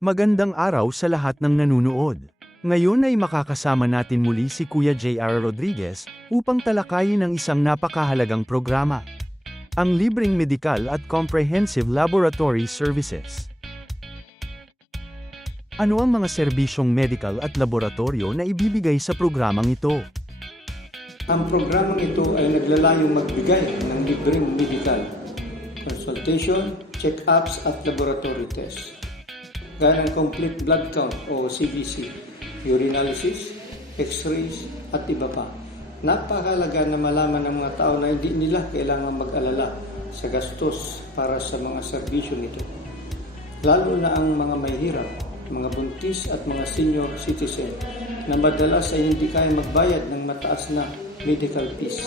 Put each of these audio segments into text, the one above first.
Magandang araw sa lahat ng nanunood. Ngayon ay makakasama natin muli si Kuya JR Rodriguez upang talakayin ang isang napakahalagang programa. Ang libreng medikal at comprehensive laboratory services. Ano ang mga serbisyong medical at laboratorio na ibibigay sa programang ito? Ang programang ito ay naglalayong magbigay ng libreng medical, consultation, check-ups at laboratory tests. Gaya ng complete blood count o CBC, urinalysis, x-rays at iba pa. Napakalaga na malaman ng mga tao na hindi nila kailangan mag-alala sa gastos para sa mga serbisyong ito. Lalo na ang mga mahihirap, mga buntis at mga senior citizen na madalas ay hindi kaya magbayad ng mataas na medical fees.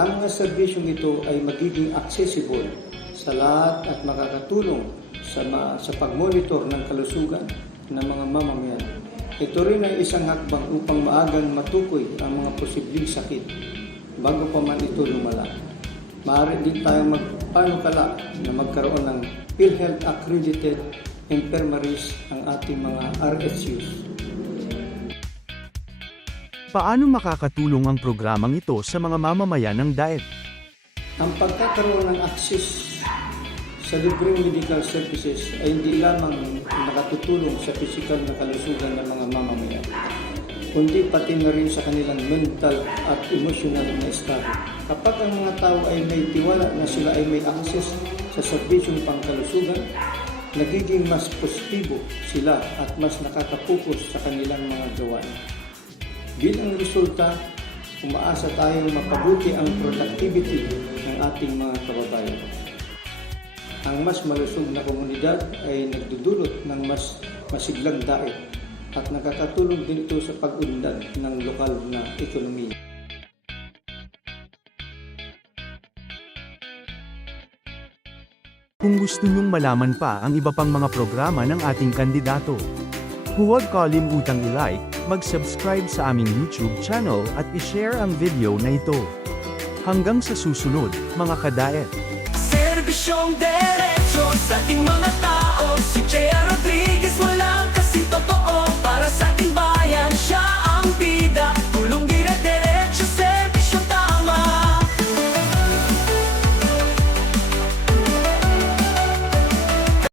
Ang mga serbisyong ito ay magiging accessible sa lahat at makakatulong sa, sa pag-monitor ng kalusugan ng mga mamamayan. Ito rin ay isang hakbang upang maagang matukoy ang mga posibleng sakit bago pa man ito lumala. Maaari din tayong magpanukala na magkaroon ng PhilHealth accredited infirmaries ang ating mga RSUs. Paano makakatulong ang programang ito sa mga mamamayan ng DAET? Ang pagkakaroon ng access sa libreng medical services ay hindi lamang nakatutulong sa pisikal na kalusugan ng mga mamamayan, kundi pati na rin sa kanilang mental at emotional na estado. Kapag ang mga tao ay may tiwala na sila ay may access sa serbisyong pangkalusugan, nagiging mas positibo sila at mas nakakapokus sa kanilang mga gawain. Bilang resulta, umaasa tayong mapabuti ang productivity ng ating mga kababayan. Ang mas malusog na komunidad ay nagdudulot ng mas masiglang daig at nakakatulong din ito sa pag-unlad ng lokal na ekonomiya. Kung gusto nyong malaman pa ang iba pang mga programa ng ating kandidato, huwag kalimutang i-like, mag-subscribe sa aming YouTube channel at i-share ang video na ito. Hanggang sa susunod, mga kadaet! Serbisyong derecho sa ating mga tao